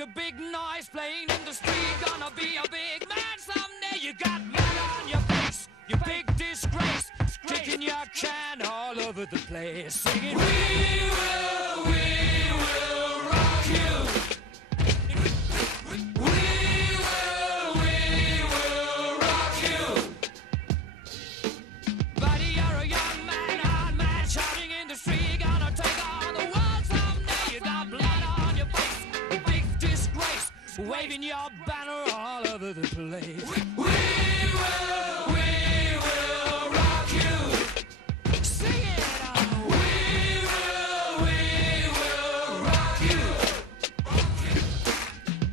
make a big noise playing in the street. Gonna be a big man someday. You got mud on your face, you big disgrace, kicking your can all over the place, singing, we will rock you. We will rock you. Buddy, you're a young man, hard man, shouting in the street. Gonna take on the world someday. You got blood on your face, a big disgrace, waving your banner all over the place. We will rock you. Sing it on. We will rock you.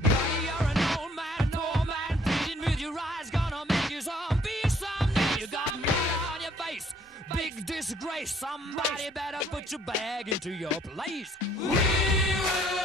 Buddy, you're an old man, pleading with your eyes. Gonna make you zombie someday. You got blood on your face, big disgrace. Somebody better put your bag into your place. We will